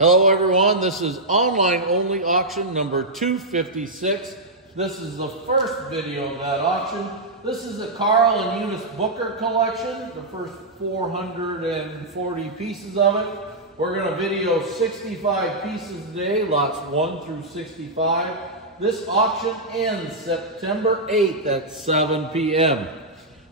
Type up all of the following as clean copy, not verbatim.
Hello everyone, this is online only auction number 256. This is the first video of that auction. This is the Carl and Eunice Booker collection, the first 440 pieces of it. We're going to video 65 pieces today, lots 1 through 65. This auction ends September 8th at 7 p.m.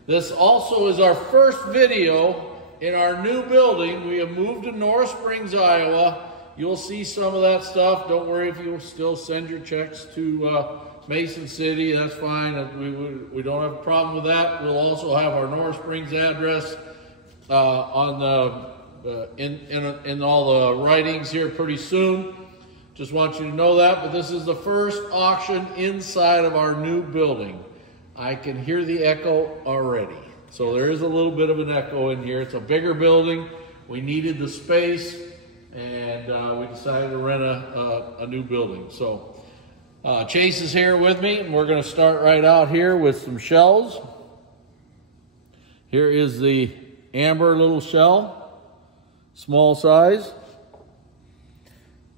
This also is our first video in our new building. We have moved to North Springs, Iowa. You'll see some of that stuff. Don't worry if you still send your checks to Mason City. That's fine. We don't have a problem with that. We'll also have our North Springs address on the in all the writings here pretty soon. Just want you to know that. But this is the first auction inside of our new building. I can hear the echo already. So there is a little bit of an echo in here. It's a bigger building. We needed the space, and we decided to rent a new building. So Chase is here with me, and we're going to start right out here with some shells. Here is the amber little shell, small size.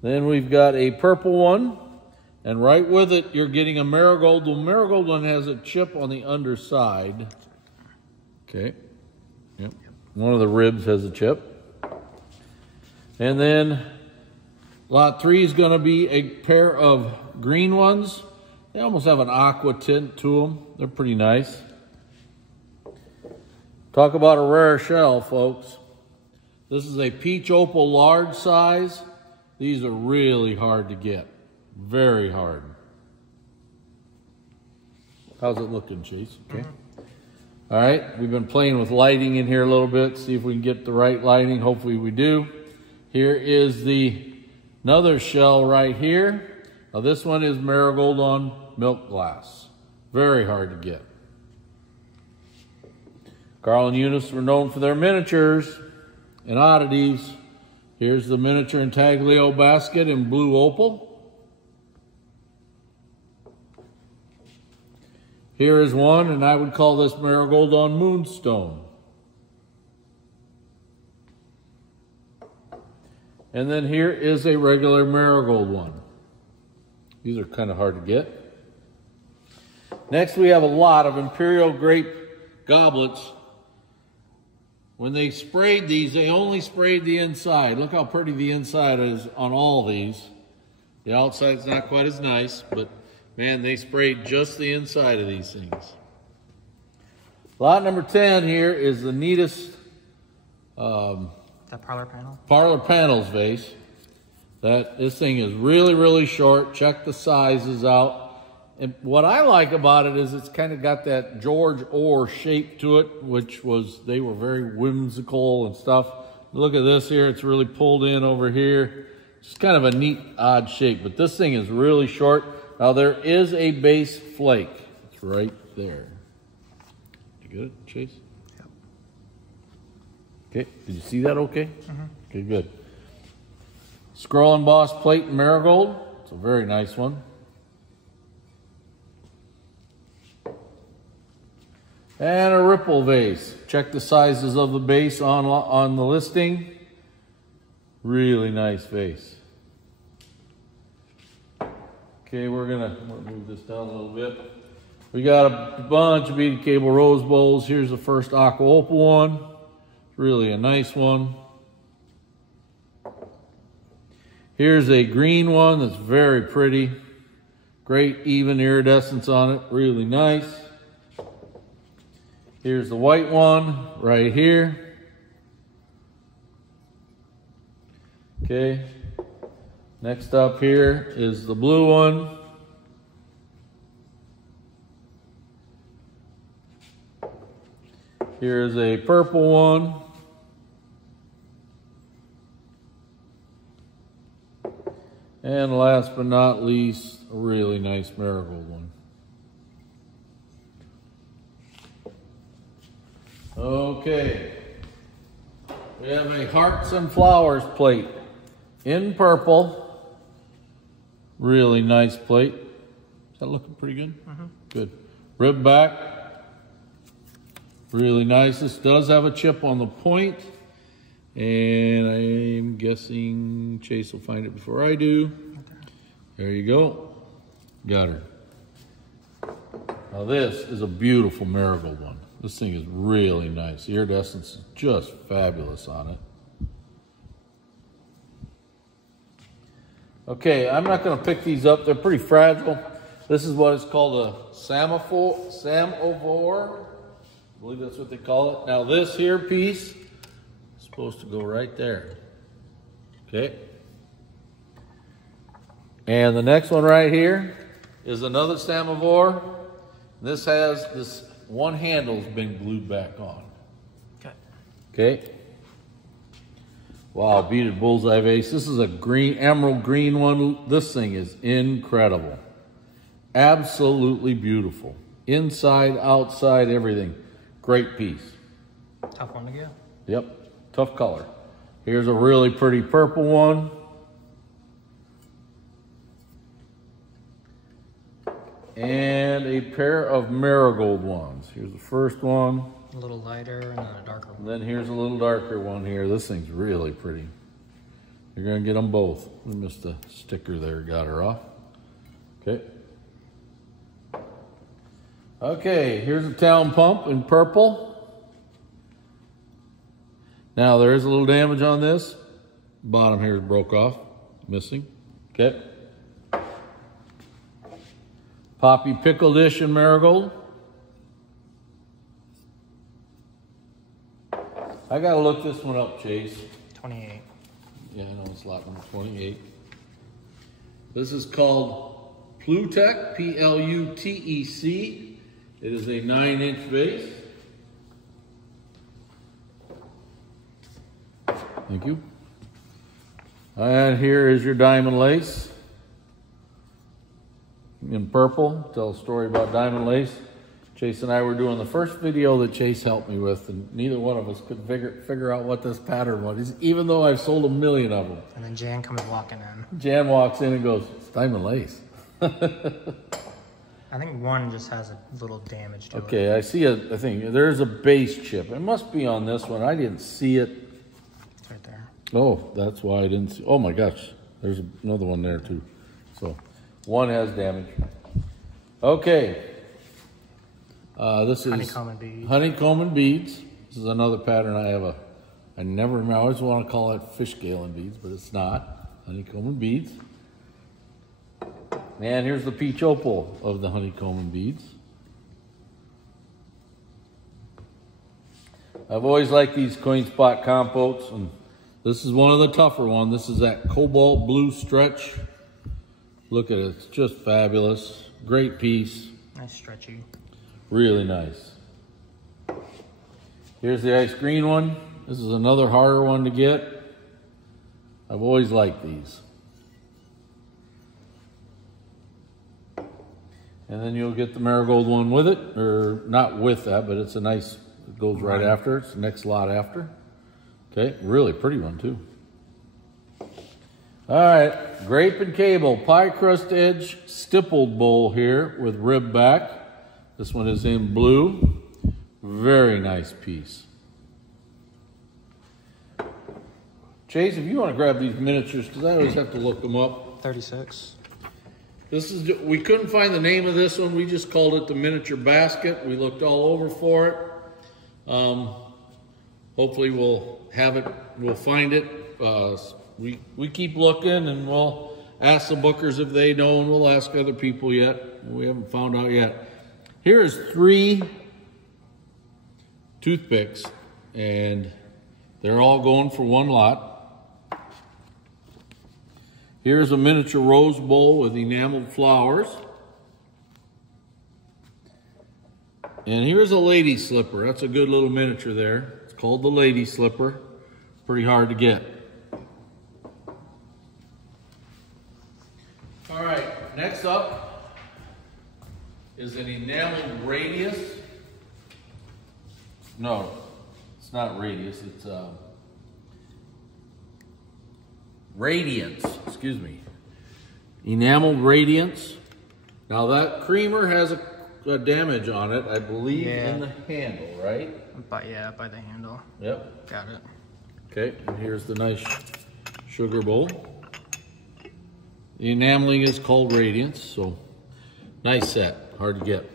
Then we've got a purple one, and right with it you're getting a marigold. The marigold one has a chip on the underside. Okay, yep. One of the ribs has a chip. And then lot 3 is going to be a pair of green ones. They almost have an aqua tint to them. They're pretty nice. Talk about a rare shell, folks. This is a peach opal large size. These are really hard to get. Very hard. How's it looking, Chase? Okay. All right, we've been playing with lighting in here a little bit, see if we can get the right lighting. Hopefully we do. Here is another shell right here. Now this one is marigold on milk glass. Very hard to get. Carl and Eunice were known for their miniatures and oddities. Here's the miniature intaglio basket in blue opal. Here is one, and I would call this marigold on moonstone. And then here is a regular marigold one. These are kind of hard to get. Next, we have a lot of imperial grape goblets. When they sprayed these, they only sprayed the inside. Look how pretty the inside is on all these. The outside's not quite as nice, but man, they sprayed just the inside of these things. Lot number 10 here is the neatest the parlor panel? Parlor panels vase. This thing is really, really short. Check the sizes out. And what I like about it is it's kind of got that George Orr shape to it, they were very whimsical and stuff. Look at this here. It's really pulled in over here. It's kind of a neat, odd shape, but this thing is really short. Now there is a base flake. It's right there. You get it, Chase? Yep. Okay, did you see that okay? Mm-hmm. Okay, good. Scroll embossed plate in marigold. It's a very nice one. And a ripple vase. Check the sizes of the base on the listing. Really nice vase. Okay, we're gonna move this down a little bit. We got a bunch of beaded cable rose bowls. Here's the first aqua opal one. Really a nice one. Here's a green one that's very pretty. Great even iridescence on it, really nice. Here's the white one right here. Okay. Next up here is the blue one. Here's a purple one. And last but not least, a really nice marigold one. Okay. We have a hearts and flowers plate in purple. Really nice plate. Is that looking pretty good? Mm-hmm. Good. Rib back. Really nice. This does have a chip on the point. And I'm guessing Chase will find it before I do. Okay. There you go. Got her. Now this is a beautiful marigold one. This thing is really nice. The iridescence is just fabulous on it. Okay, I'm not going to pick these up. They're pretty fragile. This is what is called a samovar. I believe that's what they call it. Now this here piece is supposed to go right there. Okay. And the next one right here is another samovar. This has this one handle's been glued back on. Okay. Okay. Wow, beaded bullseye vase. This is a green, emerald green one. This thing is incredible. Absolutely beautiful. Inside, outside, everything. Great piece. Tough one to get. Yep, tough color. Here's a really pretty purple one. And a pair of marigold ones. Here's the first one. A little lighter and then a darker one. And then here's a little darker one here. This thing's really pretty. You're gonna get them both. We missed the sticker there, got her off. Okay. Okay, here's a town pump in purple. Now there is a little damage on this. Bottom here is broke off, missing. Okay. Poppy pickle dish in marigold. I gotta look this one up, Chase. 28. Yeah, I know it's lot number 28. This is called Plutec, P-L-U-T-E-C. It is a 9-inch vase. Thank you. And here is your diamond lace in purple. Tell a story about diamond lace. Chase and I were doing the first video that Chase helped me with, and neither one of us could figure out what this pattern was, even though I've sold 1 million of them. And then Jan comes walking in. Jan walks in and goes, "It's diamond lace." I think one just has a little damage to it. Okay, I see I think there's a base chip. It must be on this one. I didn't see it. It's right there. Oh, that's why I didn't see. Oh my gosh, there's another one there too. So one has damage. Okay. This is honeycomb and beads. Honeycomb and beads. This is another pattern I have I never remember. I always want to call it fish scale and beads, but it's not. Honeycomb and beads. And here's the peach opal of the honeycomb and beads. I've always liked these coin spot compotes, and this is one of the tougher ones. This is that cobalt blue stretch. Look at it, it's just fabulous. Great piece. Nice stretchy. Really nice. Here's the ice green one. This is another harder one to get. I've always liked these. And then you'll get the marigold one with it, or not with that, but it's a nice, it goes right after. It's the next lot after. Okay, really pretty one too. All right, grape and cable, pie crust edge stippled bowl here with rib back. This one is in blue. Very nice piece. Chase, if you want to grab these miniatures, because I always have to look them up. 36. This is, we couldn't find the name of this one. We just called it the miniature basket. We looked all over for it. Hopefully we'll have it, we'll find it. We keep looking, and we'll ask the bookers if they know, and we'll ask other people yet. We haven't found out yet. Here is 3 toothpicks, and they're all going for 1 lot. Here's a miniature rose bowl with enameled flowers. And here's a lady slipper. That's a good little miniature there. It's called the lady slipper. Pretty hard to get. All right, next up is an enameled radius. No, it's not radius, it's radiance, excuse me. Enameled radiance. Now that creamer has a damage on it, I believe, in the handle, right? Yeah, by the handle. Yep. Got it. Okay, and here's the nice sugar bowl. The enameling is called Radiance, so nice set, hard to get.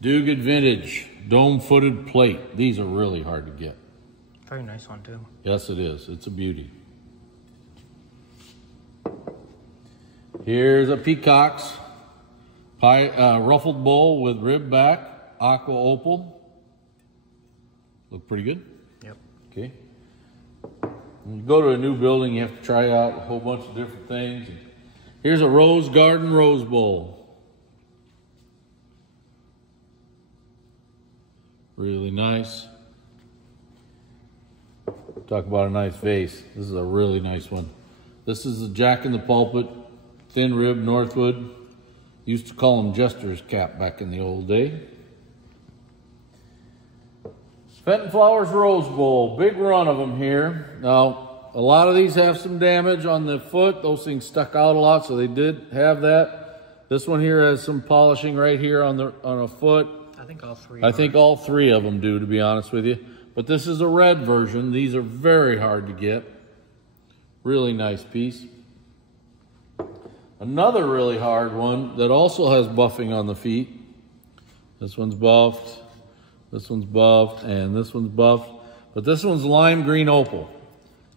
Dugan Vintage, dome-footed plate. These are really hard to get. Very nice one too. Yes, it is. It's a beauty. Here's a Peacock's ruffled bowl with rib back, aqua opal. Look pretty good. Yep. Okay. When you go to a new building, you have to try out a whole bunch of different things. Here's a Rose Garden Rose Bowl. Really nice. Talk about a nice vase. This is a really nice one. This is the Jack in the Pulpit, thin rib Northwood. Used to call them Jester's cap back in the old day. Fenton Flowers Rose Bowl, big run of them here. Now, a lot of these have some damage on the foot. Those things stuck out a lot, so they did have that. This one here has some polishing right here on a foot. I think all three. I think all three of them do, to be honest with you. But this is a red version. These are very hard to get. Really nice piece. Another really hard one that also has buffing on the feet. This one's buffed. This one's buffed, and this one's buffed. But this one's lime green opal.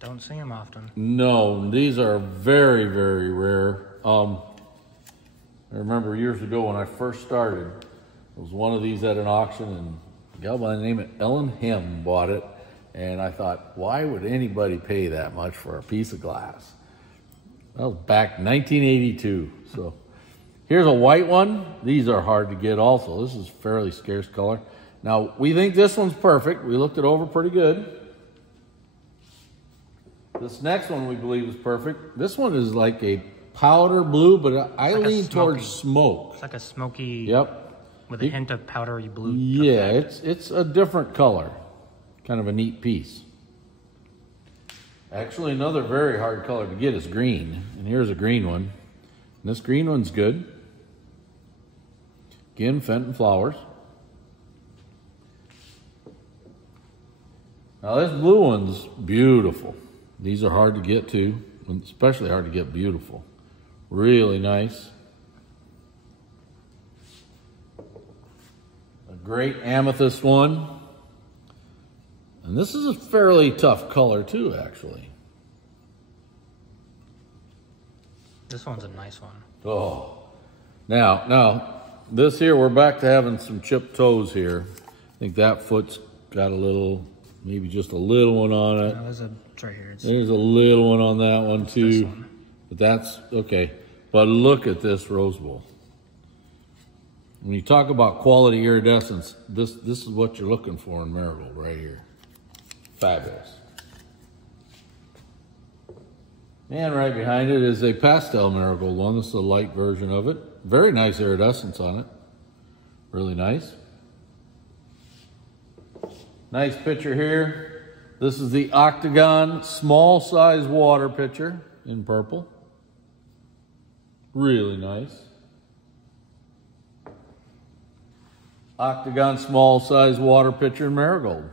Don't see them often. No, these are very, very rare. I remember years ago when I first started, there was one of these at an auction, and a gal by the name of Ellen Hem bought it. And I thought, why would anybody pay that much for a piece of glass? That was back 1982. So here's a white one. These are hard to get also. This is fairly scarce color. Now, we think this one's perfect. We looked it over pretty good. This next one we believe is perfect. This one is like a powder blue, but I lean towards smoke. It's like a smoky, yep, with a hint of powdery blue. Yeah, it's a different color. Kind of a neat piece. Actually, another very hard color to get is green. And here's a green one. And this green one's good. Again, Fenton Flowers. Now this blue one's beautiful. These are hard to get too, especially hard to get beautiful. Really nice. A great amethyst one. And this is a fairly tough color too, actually. This one's a nice one. Oh. Now, this here, we're back to having some chipped toes here. I think that foot's got a little, maybe just a little one on it. No, there's right here. There's a little one on that one too. One. But that's, okay. But look at this rose bowl. When you talk about quality iridescence, this is what you're looking for in marigold right here. Fabulous. And right behind it is a pastel marigold one. This is a light version of it. Very nice iridescence on it. Really nice. Nice pitcher here. This is the Octagon small size water pitcher in purple. Really nice. Octagon small size water pitcher in marigold.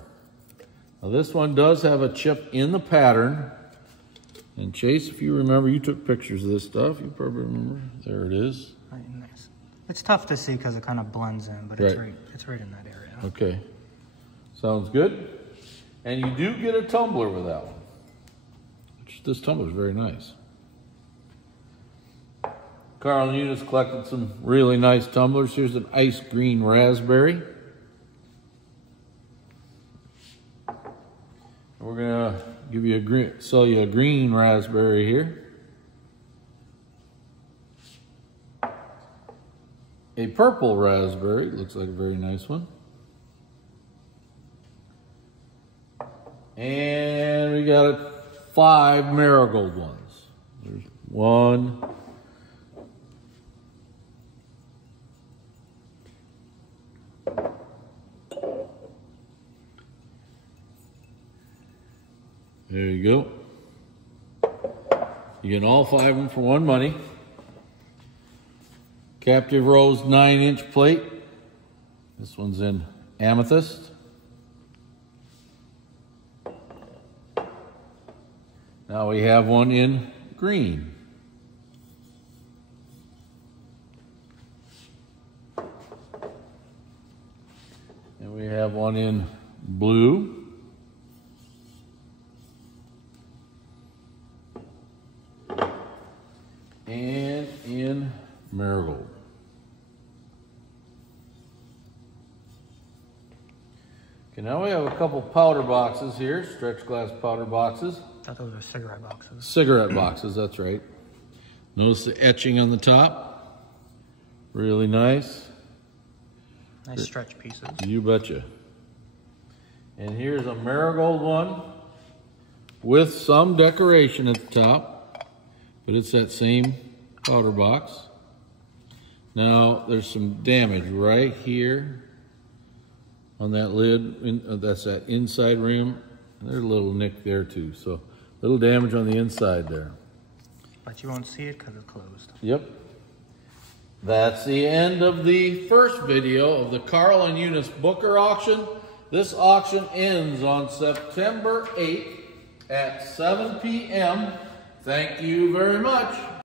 Now this one does have a chip in the pattern. And Chase, if you remember, you took pictures of this stuff. You probably remember. There it is. Right, nice. It's tough to see because it kind of blends in, but right. It's right in that area. Okay. Sounds good. And you do get a tumbler with that one. This tumbler is very nice. Carl and Eunice collected some really nice tumblers. Here's an ice green raspberry. We're gonna give you sell you a green raspberry here. A purple raspberry, looks like a very nice one. And we got 5 marigold ones. There's 1. There you go. You get all 5 of them for 1 money. Captive Rose 9-inch plate. This one's in amethyst. Now we have one in green. And we have one in blue. And in marigold. Okay, now we have a couple powder boxes here, stretch glass powder boxes. I thought those were cigarette boxes. Cigarette boxes, that's right. Notice the etching on the top. Really nice. Nice stretch pieces. You betcha. And here's a marigold one with some decoration at the top. But it's that same powder box. Now, there's some damage right here on that lid. That's that inside rim. There's a little nick there too. So, little damage on the inside there. But you won't see it because it's closed. Yep. That's the end of the first video of the Carl and Eunice Booker auction. This auction ends on September 8th at 7 p.m. Thank you very much.